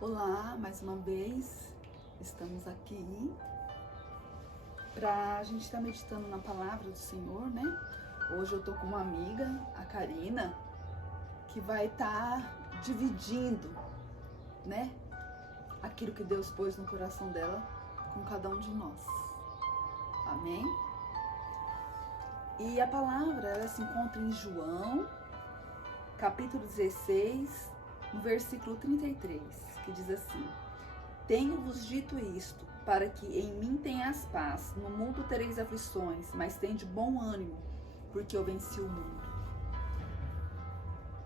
Olá, mais uma vez, estamos aqui para a gente estar meditando na palavra do Senhor, né? Hoje eu tô com uma amiga, a Karina, que vai estar dividindo, né? Aquilo que Deus pôs no coração dela com cada um de nós. Amém? E a palavra, ela se encontra em João, capítulo 16, no versículo 33, que diz assim: Tenho-vos dito isto, para que em mim tenhas paz. No mundo tereis aflições, mas tende bom ânimo, porque eu venci o mundo.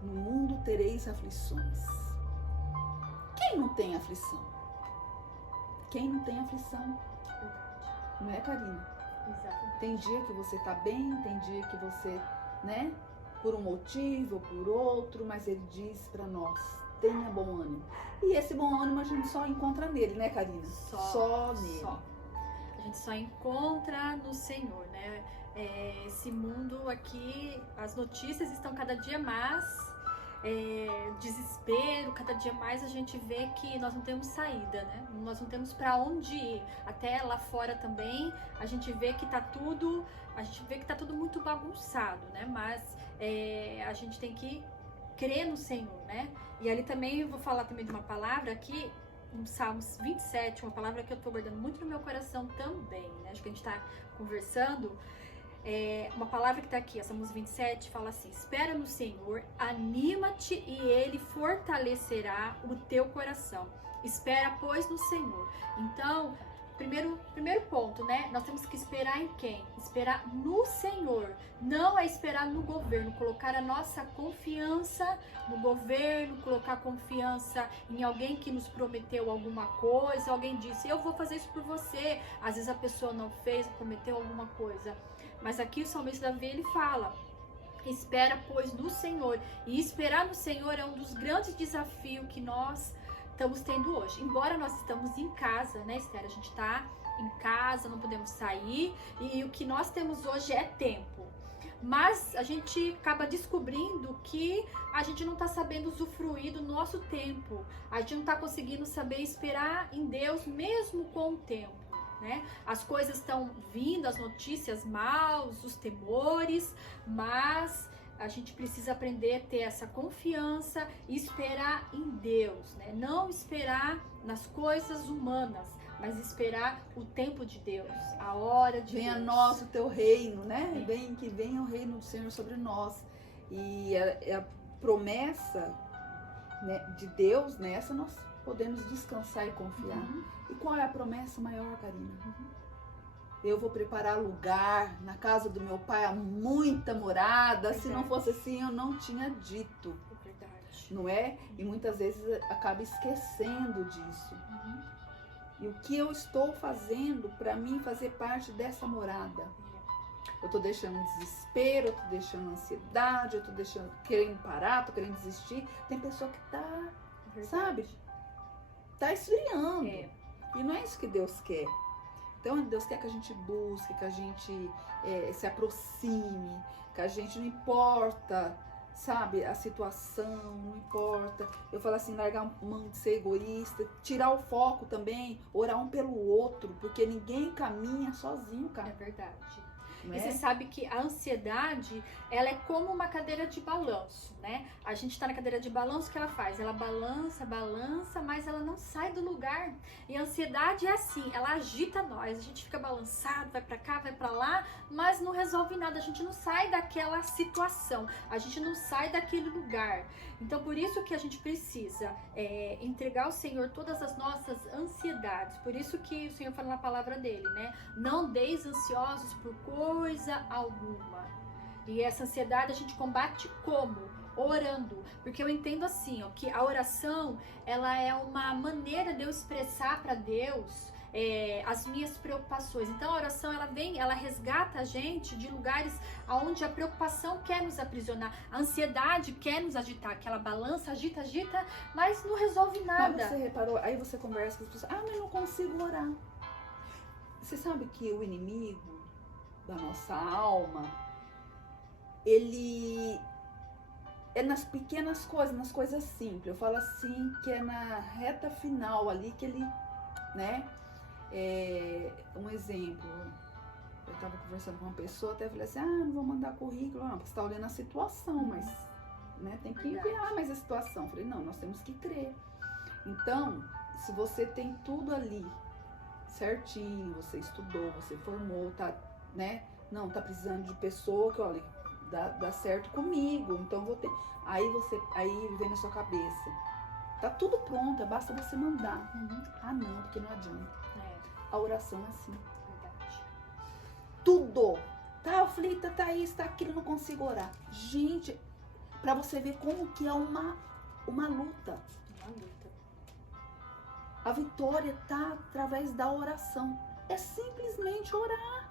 No mundo tereis aflições. Quem não tem aflição? Quem não tem aflição? Não é, Karina? Exatamente. Tem dia que você tá bem, tem dia que você, né? Por um motivo ou por outro, mas ele diz para nós: tenha bom ânimo. E esse bom ânimo a gente só encontra nele, né, Karina? Só nele. Só. A gente só encontra no Senhor, né? Esse mundo aqui, as notícias estão cada dia mais desespero, cada dia mais a gente vê que nós não temos saída, né? Nós não temos para onde ir. Até lá fora também a gente vê que tá tudo muito bagunçado, né? Mas a gente tem que crer no Senhor, né? E ali também eu vou falar também de uma palavra aqui, em Salmos 27, uma palavra que eu tô guardando muito no meu coração também, né? Acho que a gente tá conversando. Uma palavra que tá aqui, Salmos 27, fala assim: espera no Senhor, anima-te e Ele fortalecerá o teu coração. Espera, pois, no Senhor. Então, primeiro ponto, né? Nós temos que esperar em quem? Esperar no Senhor. Não é esperar no governo, colocar a nossa confiança no governo, colocar confiança em alguém que nos prometeu alguma coisa, alguém disse, eu vou fazer isso por você. Às vezes a pessoa não fez, prometeu alguma coisa. Mas aqui o salmista Davi, ele fala: espera, pois, no Senhor. E esperar no Senhor é um dos grandes desafios que nós estamos tendo hoje. Embora nós estamos em casa, né, Esther? A gente está em casa, não podemos sair. E o que nós temos hoje é tempo. Mas a gente acaba descobrindo que a gente não está sabendo usufruir do nosso tempo. A gente não está conseguindo saber esperar em Deus mesmo com o tempo. Né? As coisas estão vindo, as notícias maus, os temores, mas a gente precisa aprender a ter essa confiança e esperar em Deus, né? Não esperar nas coisas humanas, mas esperar o tempo de Deus, a hora de Venha a Deus. nós o teu reino, né? Que venha o reino do Senhor sobre nós. E a promessa, né, de Deus, nessa nós podemos descansar e confiar. E qual é a promessa maior, Karina? Eu vou preparar lugar na casa do meu pai, há muita morada. Verdade. Se não fosse assim, eu não tinha dito. É verdade. Não é? E muitas vezes acaba esquecendo disso. E o que eu estou fazendo para mim fazer parte dessa morada? Eu tô deixando desespero, eu tô deixando ansiedade, eu tô deixando querendo parar, tô querendo desistir. Tem pessoa que tá, sabe? Tá esfriando. E não é isso que Deus quer. Então Deus quer que a gente busque, que a gente se aproxime, que a gente, não importa, sabe, a situação, não importa. Eu falo assim, largar mão de ser egoísta, tirar o foco também, orar um pelo outro, porque ninguém caminha sozinho, cara. É verdade. Não E você sabe que a ansiedade, ela é como uma cadeira de balanço, né? A gente tá na cadeira de balanço, o que ela faz? Ela balança, balança, mas ela não sai do lugar. E a ansiedade é assim, ela agita nós, a gente fica balançado, vai pra cá, vai pra lá, mas não resolve nada, a gente não sai daquela situação, a gente não sai daquele lugar. Então, por isso que a gente precisa entregar ao Senhor todas as nossas ansiedades. Por isso que o Senhor fala na palavra dele, né? Não deis ansiosos por coisa alguma. E essa ansiedade a gente combate como? Orando. Porque eu entendo assim, ó, que a oração, ela é uma maneira de eu expressar para Deus as minhas preocupações. Então a oração, ela resgata a gente de lugares onde a preocupação quer nos aprisionar, a ansiedade quer nos agitar, aquela balança agita, mas não resolve nada. Mas você reparou, aí você conversa com as pessoas, mas não consigo orar. Você sabe que o inimigo da nossa alma, ele é nas pequenas coisas, nas coisas simples. Eu falo assim, que é na reta final ali que ele, né? Um exemplo, eu tava conversando com uma pessoa, até falei assim, não vou mandar currículo, não, porque você tá olhando a situação, mas, né, tem que enviar mais a situação. Eu falei, não, nós temos que crer. Então, se você tem tudo ali certinho, você estudou, você formou, tá, né? Não, tá precisando de pessoa que, olha, dá certo comigo, então vou ter. Aí vem na sua cabeça. Tá tudo pronto, basta você mandar. Não, porque não adianta. A oração é assim. Verdade. Tudo. Tá aflita, tá isso, tá aquilo, não consigo orar. Gente, pra você ver como que é uma luta. Uma luta. A vitória tá através da oração. É simplesmente orar.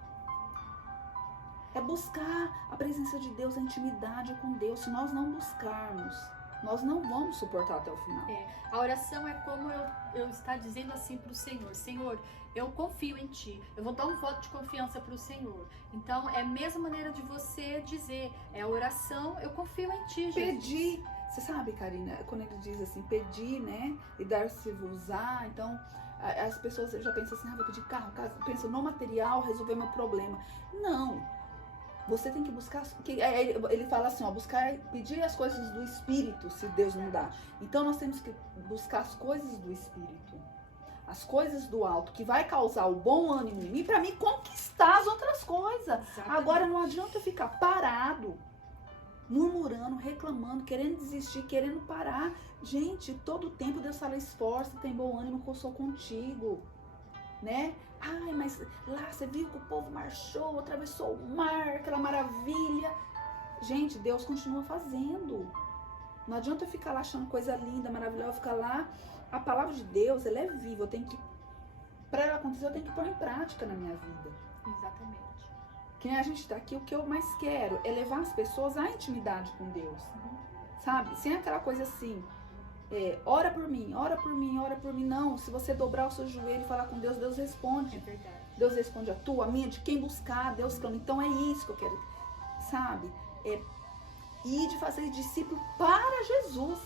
É buscar a presença de Deus, a intimidade com Deus. Se nós não buscarmos, nós não vamos suportar até o final. A oração é como eu estar dizendo assim para o Senhor: Senhor, eu confio em Ti. Eu vou dar um voto de confiança para o Senhor. Então, é a mesma maneira de você dizer. É a oração, eu confio em Ti, Jesus. Pedir. Você sabe, Karina, quando ele diz assim, pedir, né? E dar-se-vos-á. Então, as pessoas já pensam assim, vou pedir carro, casa. Pensam no material, resolver meu problema. Não. Você tem que buscar, ele fala assim, pedir as coisas do Espírito, se Deus não dá. Então nós temos que buscar as coisas do Espírito, as coisas do alto, que vai causar o bom ânimo em mim, para mim conquistar as outras coisas. Exatamente. Agora não adianta eu ficar parado, murmurando, reclamando, querendo desistir, querendo parar. Gente, todo tempo Deus fala, esforça, tem bom ânimo, que eu sou contigo, né? Mas lá você viu que o povo marchou, atravessou o mar, aquela maravilha. Gente, Deus continua fazendo. Não adianta eu ficar lá achando coisa linda, maravilhosa, ficar lá. A palavra de Deus, ela é viva. Para ela acontecer, eu tenho que pôr em prática na minha vida. Exatamente. Que nem a gente tá aqui, o que eu mais quero é levar as pessoas à intimidade com Deus. Sabe? Sem aquela coisa assim, ora por mim, ora por mim, ora por mim. Não, se você dobrar o seu joelho e falar com Deus, Deus responde. É verdade. Deus responde a tua, a minha, de quem buscar, Deus clama. Então é isso que eu quero, sabe? E de fazer discípulo para Jesus,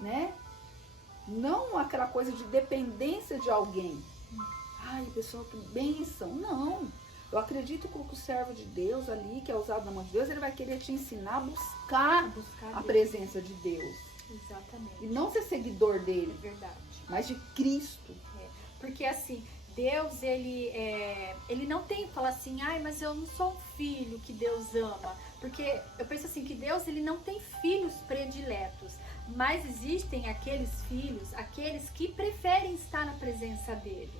né? Não aquela coisa de dependência de alguém. Pessoal, que bênção. Não. Eu acredito que o servo de Deus ali, que é usado na mão de Deus, ele vai querer te ensinar a buscar a presença de Deus. Exatamente. E não ser seguidor dele. É verdade. Mas de Cristo. Porque assim, Deus, ele não tem, fala assim, mas eu não sou um filho que Deus ama. Porque eu penso assim, que Deus, ele não tem filhos prediletos. Mas existem aqueles filhos, aqueles que preferem estar na presença dele.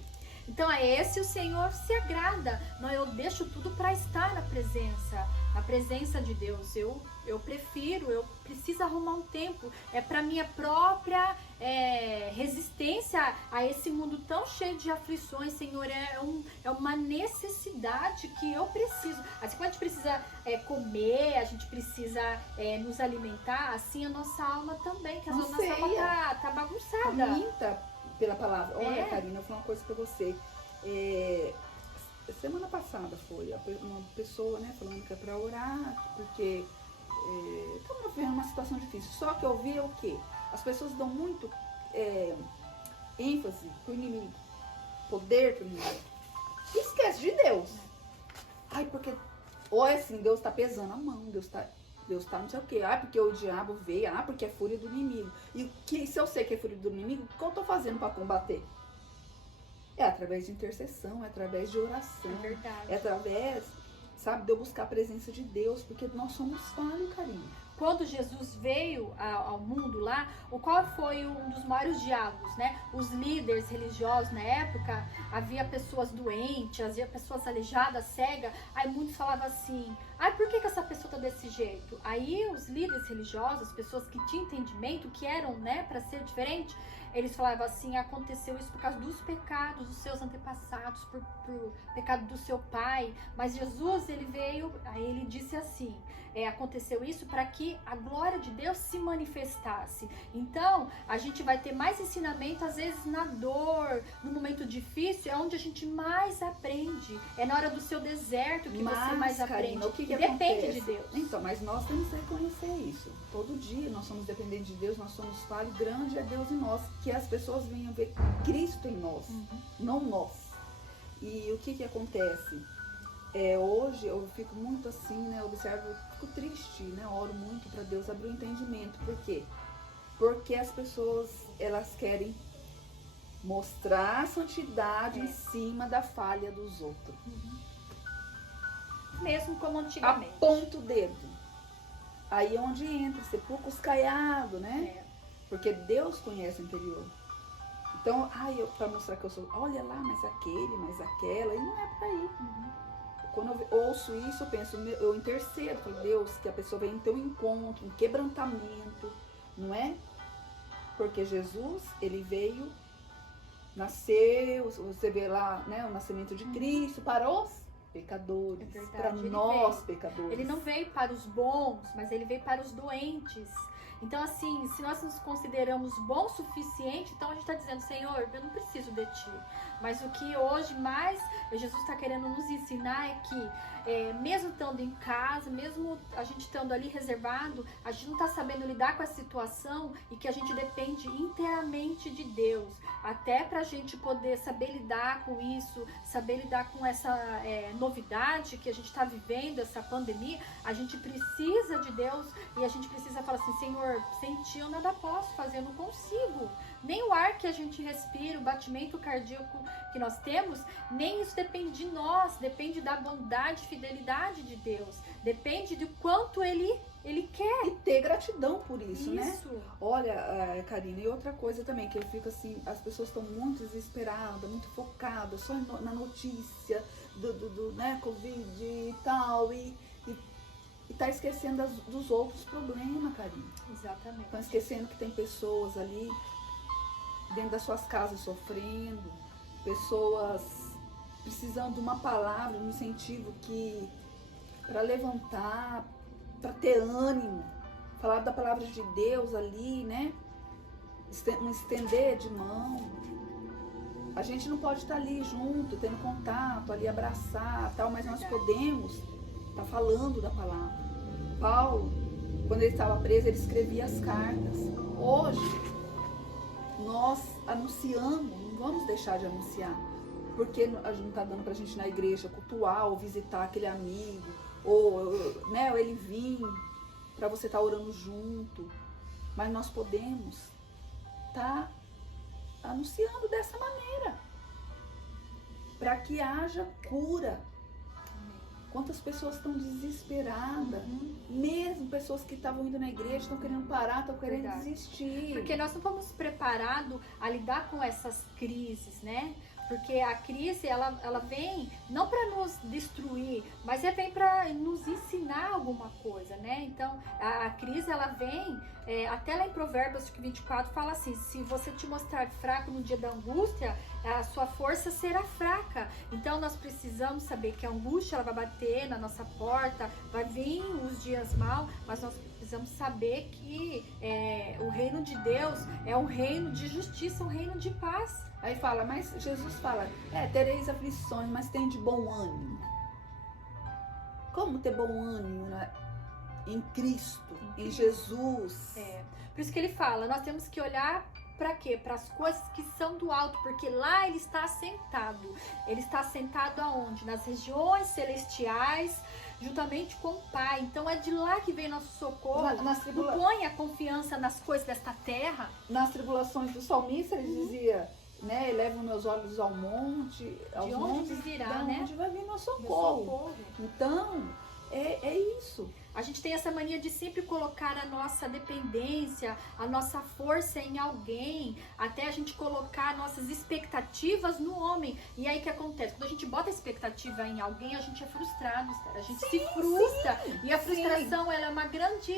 Então a esse o Senhor se agrada. Não, eu deixo tudo para estar na presença de Deus. Eu preciso arrumar um tempo. É para minha própria resistência a esse mundo tão cheio de aflições, Senhor. É uma necessidade que eu preciso. Assim, quando a gente precisa comer, a gente precisa nos alimentar, assim a nossa alma também, que a nossa alma tá bagunçada. Faminta pela palavra. Olha, Karina, eu vou falar uma coisa pra você. Semana passada foi uma pessoa, né, falando que é pra orar, porque estava vivendo uma situação difícil. Só que eu vi o quê? As pessoas dão muito ênfase pro inimigo, poder pro inimigo. E esquece de Deus. Porque, ou é assim, Deus tá pesando a mão, Deus tá não sei o quê. Porque o diabo veio, porque é fúria do inimigo. E se eu sei que é fúria do inimigo, o que eu tô fazendo para combater? É através de intercessão, é através de oração. É verdade. É através, sabe, de eu buscar a presença de Deus, porque nós somos falhos, Karina. Quando Jesus veio ao mundo lá, qual foi um dos maiores diálogos, né? Os líderes religiosos na época, havia pessoas doentes, havia pessoas aleijadas, cegas, aí muitos falavam assim, por que essa pessoa tá desse jeito? Aí os líderes religiosos, as pessoas que tinham entendimento, que eram, né, para ser diferente, eles falavam assim, aconteceu isso por causa dos pecados dos seus antepassados, por pecado do seu pai. Mas Jesus, ele veio, aí ele disse assim, aconteceu isso para que a glória de Deus se manifestasse. Então, a gente vai ter mais ensinamento, às vezes na dor, no momento difícil, é onde a gente mais aprende. É na hora do seu deserto que você mais aprende. O que depende de Deus. Então, mas nós temos que reconhecer isso. Todo dia nós somos dependentes de Deus, nós somos falhos, grande é Deus em nós. Que as pessoas venham ver Cristo em nós, não nós. E o que acontece? Hoje eu fico muito assim, né? Observo, fico triste, né? Oro muito para Deus abrir o entendimento. Por quê? Porque as pessoas, elas querem mostrar a santidade em cima da falha dos outros. Mesmo como antigamente. Aponta o dedo. Aí é onde entra, sepulcros caiados, né? Porque Deus conhece o interior. Então, para mostrar que eu sou, olha lá, mas aquele, mas aquela, e não é por aí. Quando eu ouço isso, eu penso, eu intercedo, falo, Deus, que a pessoa venha ter um encontro, um quebrantamento, não é? Porque Jesus, ele veio, nasceu, você vê lá, né, o nascimento de Cristo para os pecadores, para nós pecadores. Ele não veio para os bons, mas ele veio para os doentes. Então, assim, se nós nos consideramos bons o suficiente, então a gente está dizendo, Senhor, eu não preciso de Ti. Mas o que hoje mais Jesus está querendo nos ensinar é que, mesmo estando em casa, mesmo a gente estando ali reservado, a gente não está sabendo lidar com a situação e que a gente depende inteiramente de Deus. Até para a gente poder saber lidar com isso, saber lidar com essa novidade que a gente está vivendo, essa pandemia, a gente precisa de Deus e a gente precisa falar assim, Senhor, sem Ti eu nada posso fazer, eu não consigo. Nem o ar que a gente respira, o batimento cardíaco que nós temos, nem isso depende de nós, depende da bondade e fidelidade de Deus. Depende do quanto Ele quer. E ter gratidão por isso, né? Isso. Olha, Karina, e outra coisa também, que eu fico assim, as pessoas estão muito desesperadas, muito focadas só na notícia do né, Covid e tal, e tá esquecendo dos outros problemas, Karina. Exatamente. Estão esquecendo que tem pessoas ali dentro das suas casas sofrendo, pessoas precisando de uma palavra, um incentivo para levantar, para ter ânimo, falar da palavra de Deus ali, né? Um estender de mão. A gente não pode estar ali junto, tendo contato, ali abraçar, tal, mas nós podemos estar falando da palavra. Paulo, quando ele estava preso, ele escrevia as cartas. Hoje, nós anunciamos, não vamos deixar de anunciar, porque não está dando para a gente ir na igreja cultuar ou visitar aquele amigo, ou ele vir para você estar orando junto, mas nós podemos estar anunciando dessa maneira, para que haja cura. Quantas pessoas estão desesperadas, mesmo pessoas que estavam indo na igreja, estão querendo parar, estão querendo desistir. Porque nós não fomos preparados a lidar com essas crises, né? Porque a crise, ela vem não para nos destruir, mas vem para nos ensinar alguma coisa, né? Então, a crise, ela vem, até lá em Provérbios 24, fala assim, se você te mostrar fraco no dia da angústia, a sua força será fraca. Então, nós precisamos saber que a angústia, ela vai bater na nossa porta, vai vir os dias maus, mas nós precisamos saber que o reino de Deus é um reino de justiça, um reino de paz. Aí fala, mas Jesus fala, tereis aflições, mas tem de bom ânimo. Como ter bom ânimo, né? Em Cristo, em Jesus. Por isso que ele fala, nós temos que olhar para quê? Para as coisas que são do alto, porque lá ele está assentado. Ele está assentado aonde? Nas regiões celestiais, juntamente com o Pai. Então é de lá que vem nosso socorro. Não põe a confiança nas coisas desta terra. Nas tribulações do salmista, ele dizia, né, elevo meus olhos ao monte, aos de onde virá, né? Onde vai vir nosso socorro. Então, é isso. A gente tem essa mania de sempre colocar a nossa dependência, a nossa força em alguém, até a gente colocar nossas expectativas no homem. E aí o que acontece? Quando a gente bota a expectativa em alguém, a gente é frustrado, Esther. A gente se frustra. E a frustração, ela é uma grande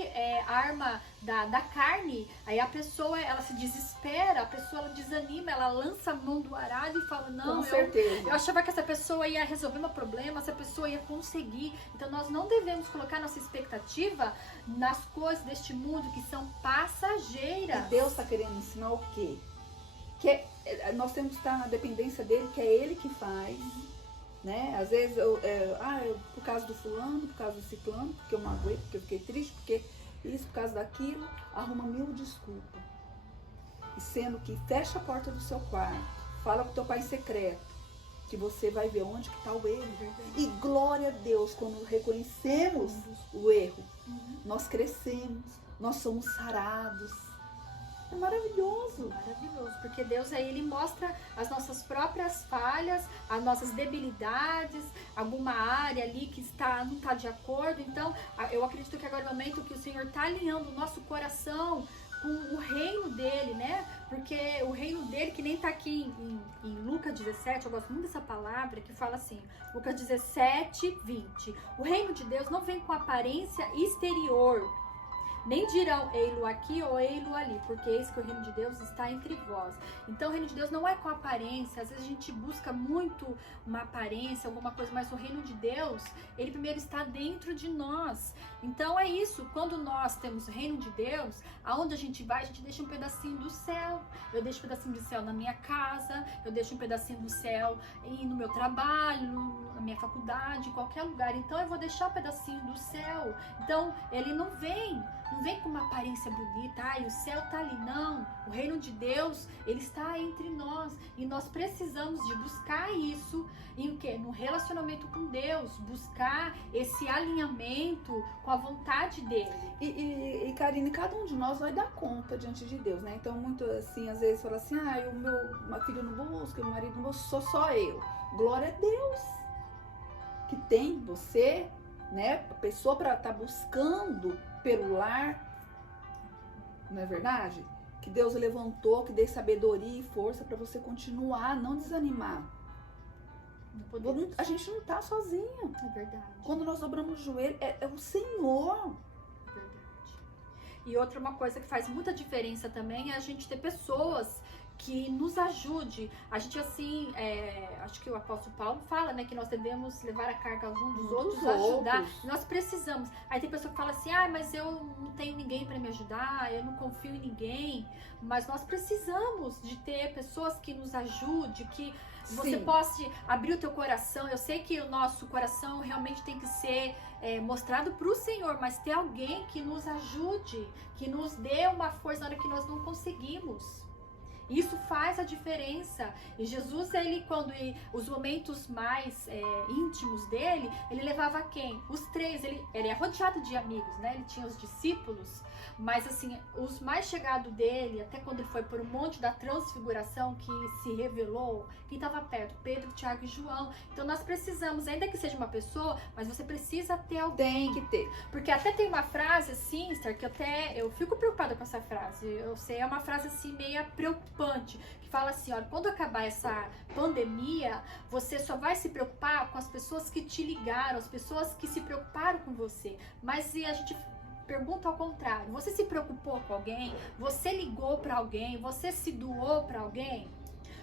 arma da carne. Aí a pessoa, ela se desespera, a pessoa ela desanima, ela lança a mão do arado e fala, não, eu achava que essa pessoa ia resolver meu problema, essa pessoa ia conseguir. Então nós não devemos colocar nossa expectativa nas coisas deste mundo que são passageiras. E Deus está querendo ensinar o quê? Que nós temos que estar na dependência dele, que é ele que faz, né? Às vezes, por causa do fulano, por causa do ciclano, porque eu magoei, porque eu fiquei triste, porque isso, por causa daquilo, arruma 1000 desculpas. E sendo que fecha a porta do seu quarto, fala com o teu pai em secreto, que você vai ver onde que está o erro. E glória a Deus, quando reconhecemos o erro, nós crescemos, nós somos sarados. É maravilhoso. Maravilhoso, porque Deus aí, ele mostra as nossas próprias falhas, as nossas debilidades, alguma área ali que não está de acordo. Então, eu acredito que agora é o momento que o Senhor está alinhando o nosso coração com o reino dele, né? Porque o reino dele, que nem tá aqui em Lucas 17, eu gosto muito dessa palavra, que fala assim, Lucas 17, 20. O reino de Deus não vem com aparência exterior, nem dirão ei-lo aqui ou ei-lo ali, porque eis que o reino de Deus está entre vós. Então o reino de Deus não é com aparência. Às vezes a gente busca muito uma aparência, alguma coisa, mas o reino de Deus, ele primeiro está dentro de nós. Então é isso, quando nós temos o reino de Deus, aonde a gente vai, a gente deixa um pedacinho do céu. Eu deixo um pedacinho do céu na minha casa, eu deixo um pedacinho do céu no meu trabalho, na minha faculdade, em qualquer lugar. Então eu vou deixar um pedacinho do céu. Então ele não vem com uma aparência bonita, o céu tá ali, não. O reino de Deus, ele está entre nós e nós precisamos de buscar isso em o quê? No relacionamento com Deus, buscar esse alinhamento com a vontade dele. E Karine, cada um de nós vai dar conta diante de Deus, né? Então, muito assim, às vezes fala assim, o meu filho não busca, meu marido não busca, sou só eu. Glória a Deus que tem você, né? A pessoa para estar buscando pelo lar, não é verdade? Que Deus levantou, que dê sabedoria e força para você continuar, não desanimar. A gente não tá sozinho. É verdade. Quando nós dobramos o joelho, é o Senhor. É verdade. E uma coisa que faz muita diferença também é a gente ter pessoas que nos ajude. A gente assim, acho que o apóstolo Paulo fala, né, que nós devemos levar a carga uns dos outros, ajudar. Nós precisamos. Aí tem pessoa que fala assim, mas eu não tenho ninguém para me ajudar, eu não confio em ninguém. Mas nós precisamos de ter pessoas que nos ajude, que você possa abrir o teu coração. Eu sei que o nosso coração realmente tem que ser mostrado para o Senhor, mas ter alguém que nos ajude, que nos dê uma força na hora que nós não conseguimos. Isso faz a diferença. E Jesus, quando os momentos mais íntimos dele, ele levava quem? Os 3. Ele é rodeado de amigos, né? Ele tinha os discípulos, mas assim, os mais chegados dele, até quando ele foi por um monte da transfiguração que se revelou, quem estava perto? Pedro, Tiago e João. Então nós precisamos, ainda que seja uma pessoa, mas você precisa ter alguém. Tem que ter. Porque até tem uma frase assim, Esther, que eu fico preocupada com essa frase. Eu sei, é uma frase assim meio preocupante, que fala assim, olha, quando acabar essa pandemia, você só vai se preocupar com as pessoas que te ligaram, as pessoas que se preocuparam com você. Mas e a gente pergunta ao contrário, você se preocupou com alguém? Você ligou para alguém? Você se doou para alguém?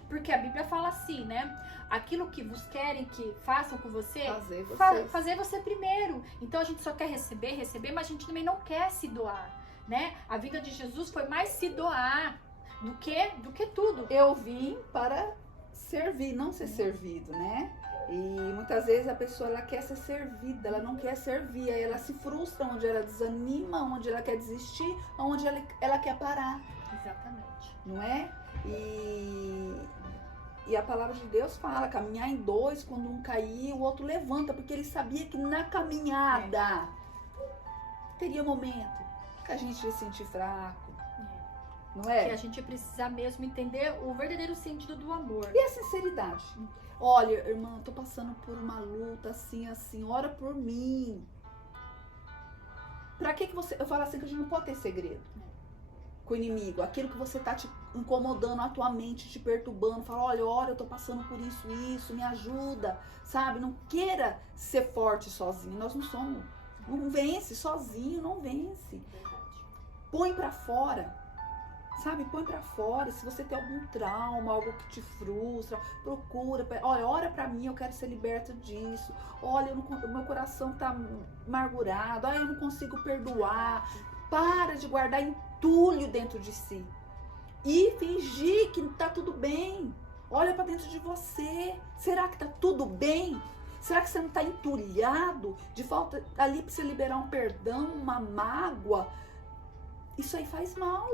Porque a Bíblia fala assim, né? Aquilo que vos querem que façam com você, fazer você primeiro. Então a gente só quer receber, mas a gente também não quer se doar, né? A vida de Jesus foi mais se doar do que tudo. Eu vim para servir, não ser servido, né? E muitas vezes a pessoa ela quer ser servida, ela não quer servir, aí ela se frustra, onde ela desanima, onde ela quer desistir, onde ela quer parar. Exatamente. Não é? E a palavra de Deus fala, caminhar em 2, quando um cair, o outro levanta, porque ele sabia que na caminhada teria momento que a gente ia se sentir fraco. Não é? Que a gente precisa mesmo entender o verdadeiro sentido do amor. E a sinceridade. Olha, irmã, tô passando por uma luta assim, ora por mim. Pra que você... Eu falo assim que a gente não pode ter segredo com o inimigo. Aquilo que você tá te incomodando a tua mente, te perturbando. Fala, olha, eu tô passando por isso, me ajuda. Sabe? Não queira ser forte sozinho. Nós não somos. Não vence sozinho, não vence. Põe pra fora. Sabe, põe pra fora. Se você tem algum trauma, algo que te frustra, procura. Olha, ora pra mim, eu quero ser liberta disso. Olha, meu coração tá amargurado. Eu não consigo perdoar. Para de guardar entulho dentro de si. E fingir que tá tudo bem. Olha pra dentro de você. Será que tá tudo bem? Será que você não tá entulhado? De falta ali pra você liberar um perdão, uma mágoa? Isso aí faz mal.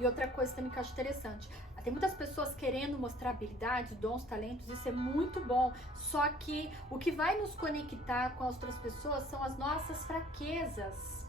E outra coisa também que eu acho interessante, tem muitas pessoas querendo mostrar habilidades, dons, talentos, isso é muito bom, só que o que vai nos conectar com as outras pessoas são as nossas fraquezas.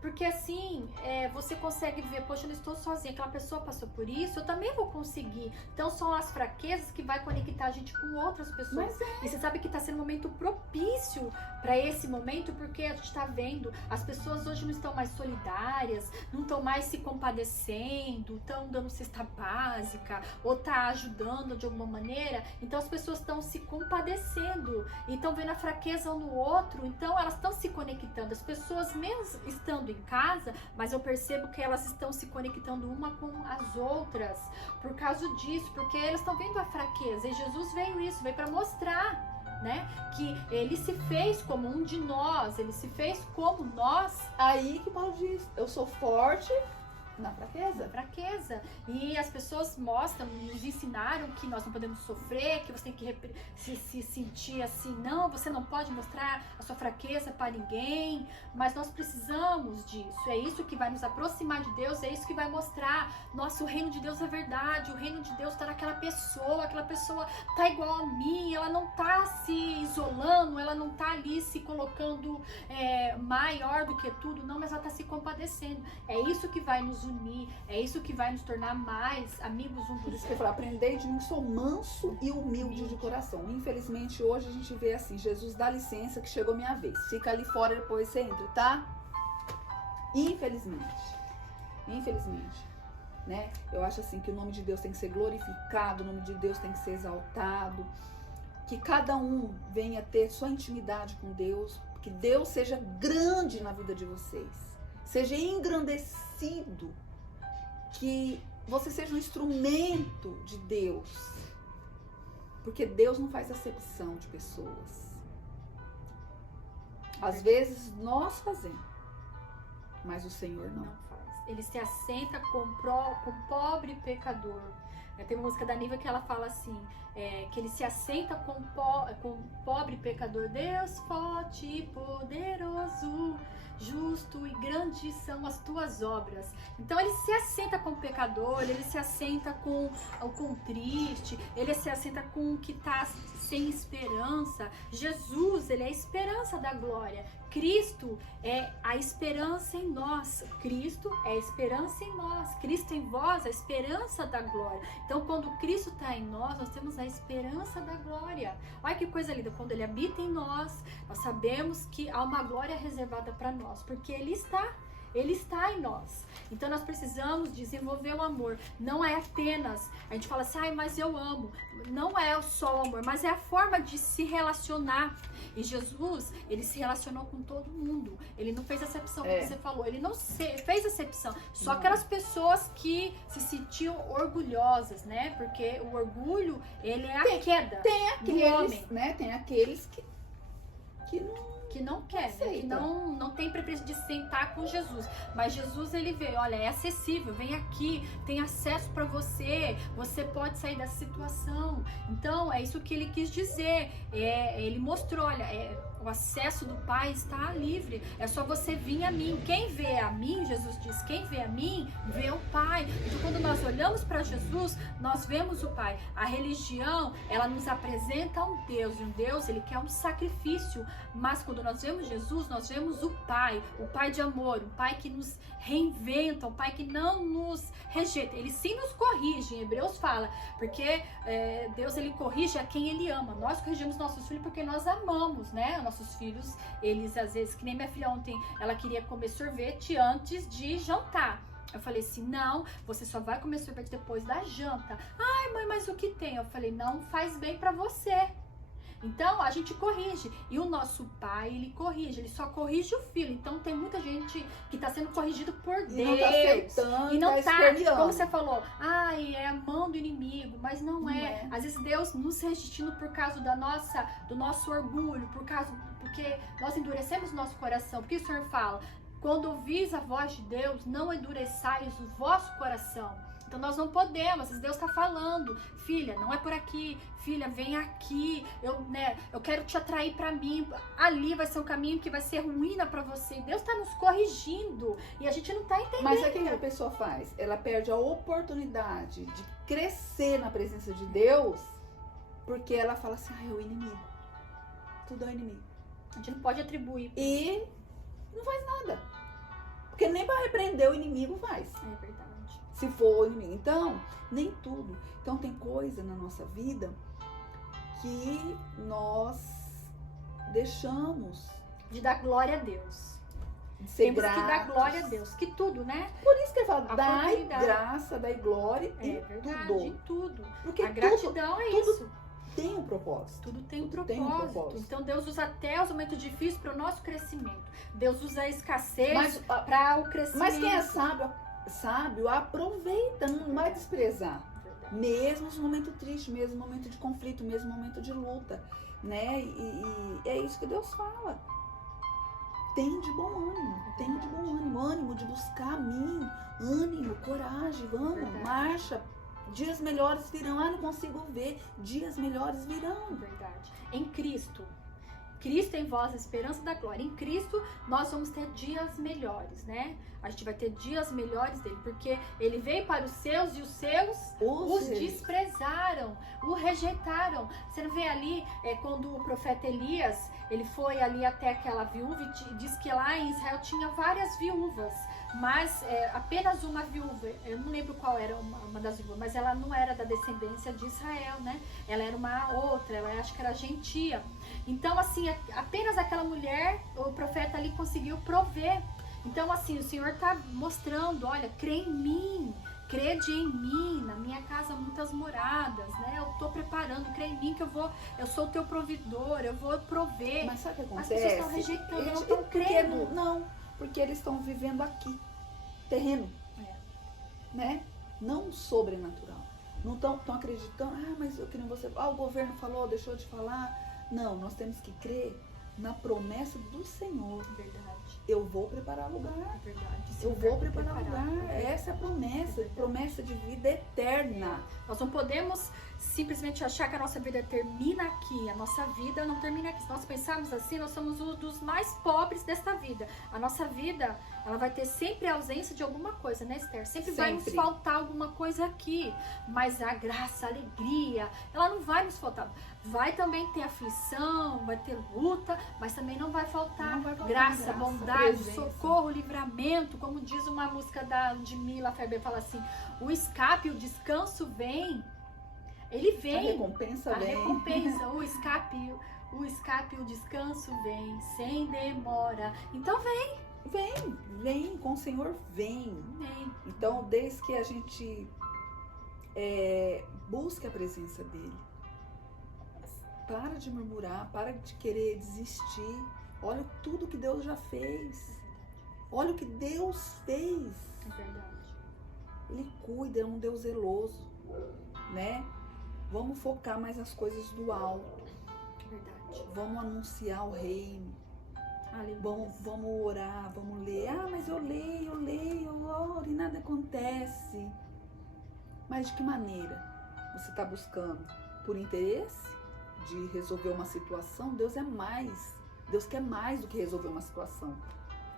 Porque assim, você consegue ver, poxa, eu não estou sozinha, aquela pessoa passou por isso, eu também vou conseguir. Então são as fraquezas que vai conectar a gente com outras pessoas. E você sabe que está sendo um momento propício para esse momento, porque a gente está vendo, as pessoas hoje não estão mais solidárias, não estão mais se compadecendo, estão dando cesta básica, ou tá ajudando de alguma maneira. Então as pessoas estão se compadecendo e estão vendo a fraqueza um no outro, então elas estão se conectando. As pessoas mesmo estando em casa, mas eu percebo que elas estão se conectando uma com as outras por causa disso, porque elas estão vendo a fraqueza, e Jesus veio para mostrar, né, que ele se fez como um de nós, ele se fez como nós. Aí que Paulo diz, eu sou forte na fraqueza. E as pessoas mostram, nos ensinaram que nós não podemos sofrer, que você tem que se sentir assim. Não, você não pode mostrar a sua fraqueza para ninguém, mas nós precisamos disso. É isso que vai nos aproximar de Deus, é isso que vai mostrar, nossa, o reino de Deus é verdade, o reino de Deus está naquela pessoa, aquela pessoa tá igual a mim, ela não tá se isolando, ela não tá ali se colocando maior do que tudo, não, mas ela tá se compadecendo. É isso que vai nos unir, é isso que vai nos tornar mais amigos um Por isso que eu falo, aprendei de mim, sou manso e humilde de coração. Infelizmente hoje a gente vê assim, Jesus dá licença que chegou minha vez, fica ali fora, depois você entra, tá? Infelizmente, né? Eu acho assim que o nome de Deus tem que ser glorificado, o nome de Deus tem que ser exaltado, que cada um venha ter sua intimidade com Deus, que Deus seja grande na vida de vocês, seja engrandecido, que você seja um instrumento de Deus, porque Deus não faz acepção de pessoas. Às vezes nós fazemos, mas o Senhor não faz. Ele se assenta com pobre pecador. Tem uma música da Niva que ela fala assim, que ele se assenta com pobre pecador. Deus forte e poderoso, justo e grandes são as tuas obras. Então ele se assenta com o pecador, ele se assenta com o triste, ele se assenta com o que está sem esperança. Jesus, ele é a esperança da glória. Cristo é a esperança em nós. Cristo é a esperança em nós. Cristo em vós, a esperança da glória. Então, quando Cristo está em nós, nós temos a esperança da glória. Olha que coisa linda. Quando Ele habita em nós, nós sabemos que há uma glória reservada para nós, porque Ele está em nós. Então nós precisamos desenvolver o amor. Não é apenas, a gente fala assim, ai, mas eu amo. Não é só o amor, mas é a forma de se relacionar. E Jesus, ele se relacionou com todo mundo. Ele não fez acepção, como você falou. Ele não fez acepção. Só aquelas pessoas que se sentiam orgulhosas, né? Porque o orgulho, ele é a queda do homem. Né? Tem aqueles que não quer, né? Que não tem preferência de sentar com Jesus. Mas Jesus, ele veio, olha, é acessível, vem aqui, tem acesso para você pode sair dessa situação. Então, é isso que ele quis dizer. Ele mostrou, olha, o acesso do Pai está livre, é só você vir a mim. Quem vê a mim, Jesus diz, quem vê a mim, vê o Pai. Então, quando nós olhamos para Jesus, nós vemos o Pai. A religião, ela nos apresenta um Deus, e um Deus, ele quer um sacrifício, mas quando nós vemos Jesus, nós vemos o Pai de amor, o Pai que nos reinventa, o Pai que não nos rejeita. Ele sim nos corrige, em Hebreus fala, porque Deus, ele corrige a quem ele ama. Nós corrigimos nossos filhos porque nós amamos, né? nossos filhos, eles às vezes, que nem minha filha ontem, ela queria comer sorvete antes de jantar. Eu falei assim, não, você só vai comer sorvete depois da janta. Ai, mãe, mas o que tem? Eu falei, não faz bem pra você. Então, a gente corrige. E o nosso pai, ele corrige. Ele só corrige o filho. Então, tem muita gente que tá sendo corrigido por Deus. E não tá aceitando, e não tá, esperneando. como você falou, ai, é a mão do inimigo. Mas não Não é. é. Às vezes, Deus nos resistindo por causa do nosso orgulho, porque nós endurecemos o nosso coração. Porque o Senhor fala, quando ouvis a voz de Deus, não endureçais o vosso coração. Então nós não podemos, às vezes Deus está falando, filha, não é por aqui, filha, vem aqui, eu quero te atrair para mim, ali vai ser um caminho que vai ser ruína para você. Deus está nos corrigindo e a gente não está entendendo. Mas o que a pessoa faz? Ela perde a oportunidade de crescer na presença de Deus, porque ela fala assim, é o inimigo, tudo é o inimigo. A gente não pode atribuir. E não faz nada, porque nem para repreender o inimigo faz. É verdade. Se for o inimigo. Então, nem tudo. Então, tem coisa na nossa vida que nós deixamos De dar glória a Deus. de ser Temos gratos. que dar glória a Deus. Que tudo, né? Por isso que ele fala, A dai oportunidade. graça, dai glória É em verdade, tudo. tudo. Porque A gratidão é tudo isso. tem um propósito. Tudo tem um Tudo propósito. tem um propósito. Então Deus usa até os momentos difíceis para o nosso crescimento. Deus usa a escassez Mas, para o crescimento. mas quem é sábio, aproveita, não vai desprezar. Verdade. Mesmo os momentos tristes, mesmo momento de conflito, mesmo momento de luta, né? E é isso que Deus fala. Tem de bom ânimo, tem de bom ânimo, ânimo de buscar a mim, ânimo, coragem, vamos, Verdade. marcha. Dias melhores virão. Ah, não consigo ver. Dias melhores virão. Verdade. Em Cristo. Cristo em vós, a esperança da glória. Em Cristo, nós vamos ter dias melhores, né? A gente vai ter dias melhores dele, porque ele veio para os seus e os seus os desprezaram, o rejeitaram. Você não vê ali, quando o profeta Elias, ele foi ali até aquela viúva e diz que lá em Israel tinha várias viúvas, mas apenas uma viúva, eu não lembro qual era uma das viúvas, mas ela não era da descendência de Israel, né? Ela era uma outra, ela acho que era gentia. Então, assim, apenas aquela mulher, o profeta ali conseguiu prover. Então, assim, o Senhor está mostrando, olha, crê em mim, crede em mim, na minha casa muitas moradas, né? Eu tô preparando, crê em mim que eu sou o teu provedor, eu vou prover. Mas sabe o que As acontece? pessoas estão rejeitando, não estão crendo. Não, porque eles estão vivendo aqui, terreno, né? Não sobrenatural. Não estão acreditando, mas eu queria você. O governo falou, deixou de falar. Não, nós temos que crer na promessa do Senhor. Verdade. Eu vou preparar lugar. Verdade. Eu vou preparar lugar. Essa é a promessa de vida eterna. Nós não podemos simplesmente achar que a nossa vida termina aqui. A nossa vida não termina aqui. Se nós pensarmos assim, nós somos um dos mais pobres desta vida. A nossa vida, ela vai ter sempre a ausência de alguma coisa, né, Esther? Sempre vai nos faltar alguma coisa aqui. Mas a graça, a alegria, ela não vai nos faltar. Vai também ter aflição, vai ter luta, mas também não vai faltar, graça, bondade, presença, socorro, livramento. Como diz uma música de Mila Ferber, fala assim, o escape, o descanso vem. Ele vem. A recompensa vem. A recompensa, o escape, o descanso vem, sem demora. Então Vem, com o Senhor vem. Então, desde que a gente busque a presença dele, para de murmurar, para de querer desistir. Olha tudo que Deus já fez. Olha o que Deus fez. É verdade. Ele cuida, é um Deus zeloso, né? Vamos focar mais nas coisas do alto. É verdade. Vamos anunciar o reino. Vamos orar, vamos ler. Mas eu leio, eu oro e nada acontece. Mas de que maneira? Você está buscando por interesse de resolver uma situação? Deus é mais. Deus quer mais do que resolver uma situação.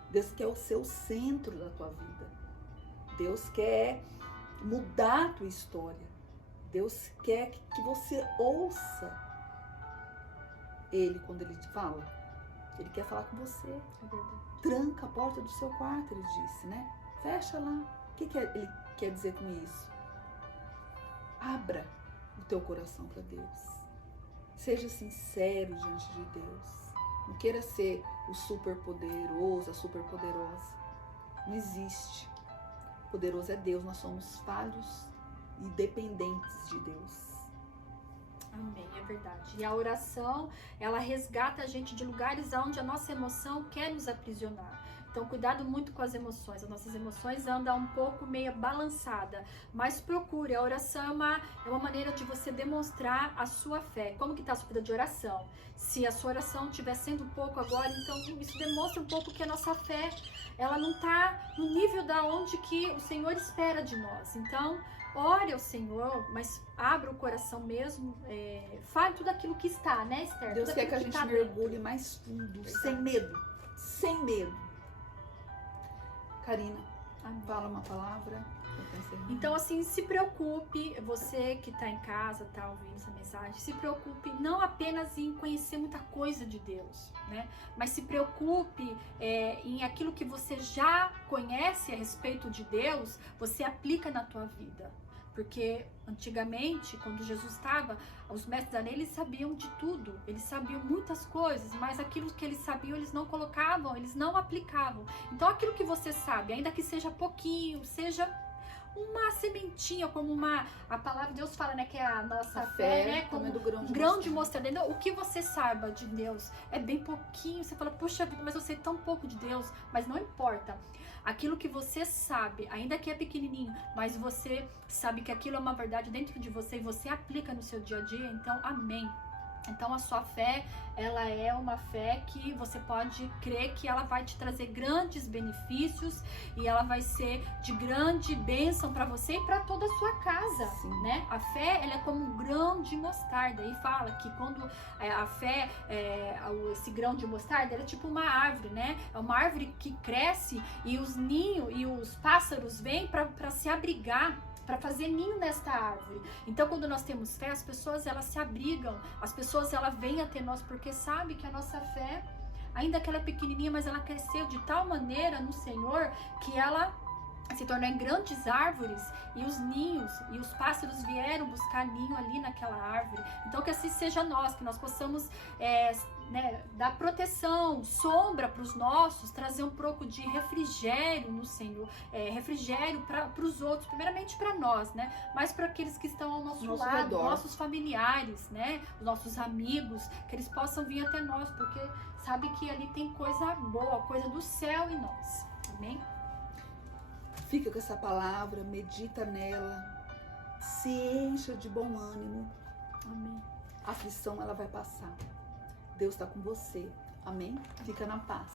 Deus quer o seu centro da tua vida. Deus quer mudar a tua história. Deus quer que você ouça Ele quando Ele te fala. Ele quer falar com você. É verdade. Tranca a porta do seu quarto, Ele disse, né? Fecha lá. O que Ele quer dizer com isso? Abra o teu coração para Deus. Seja sincero diante de Deus. Não queira ser o super poderoso, a super poderosa. Não existe. Poderoso é Deus, nós somos falhos e dependentes de Deus. Amém, é verdade. E a oração, ela resgata a gente de lugares onde a nossa emoção quer nos aprisionar. Então, cuidado muito com as emoções. As nossas emoções andam um pouco meio balançada. Mas procure. A oração é uma maneira de você demonstrar a sua fé. Como que está a sua vida de oração? Se a sua oração estiver sendo pouco agora, então isso demonstra um pouco que a nossa fé, ela não está no nível da onde que o Senhor espera de nós. Então, ore ao Senhor, mas abra o coração mesmo. Fale tudo aquilo que está, né, Esther? Deus quer que a gente mergulhe mais fundo, sem medo. Sem medo. Karina, fala uma palavra. Então, assim, se preocupe, você que está em casa, está ouvindo essa mensagem, se preocupe não apenas em conhecer muita coisa de Deus, né? Mas se preocupe em aquilo que você já conhece a respeito de Deus, você aplica na tua vida. Porque antigamente, quando Jesus estava, os mestres da lei, eles sabiam de tudo, eles sabiam muitas coisas, mas aquilo que eles sabiam, eles não colocavam, eles não aplicavam. Então, aquilo que você sabe, ainda que seja pouquinho, seja uma sementinha, como a palavra de Deus fala, né, que é a nossa fé, né, como um grão de mostarda. Então, o que você saiba de Deus é bem pouquinho. Você fala, puxa vida, mas eu sei tão pouco de Deus. Mas não importa. Aquilo que você sabe, ainda que é pequenininho, mas você sabe que aquilo é uma verdade dentro de você e você aplica no seu dia a dia, então amém. Então a sua fé, ela é uma fé que você pode crer que ela vai te trazer grandes benefícios e ela vai ser de grande bênção para você e para toda a sua casa, né? A fé, ela é como um grão de mostarda, e fala que quando a fé, esse grão de mostarda, ela é tipo uma árvore, né? É uma árvore que cresce e os ninhos e os pássaros vêm para se abrigar, para fazer ninho nesta árvore. Então, quando nós temos fé, as pessoas, elas se abrigam, as pessoas, elas vêm até nós, porque sabe que a nossa fé, ainda que ela é pequenininha, mas ela cresceu de tal maneira no Senhor, que ela se tornou em grandes árvores, e os ninhos e os pássaros vieram buscar ninho ali naquela árvore. Então, que assim seja nós, que nós possamos dar proteção, sombra para os nossos, trazer um pouco de refrigério no Senhor, refrigério para os outros, primeiramente para nós, né? Mas para aqueles que estão ao nosso lado, redor, nossos familiares, né? Os nossos amigos, que eles possam vir até nós, porque sabe que ali tem coisa boa, coisa do céu em nós. Amém? Fica com essa palavra, medita nela, se encha de bom ânimo. Amém. A aflição, ela vai passar. Deus está com você. Amém? Fica na paz.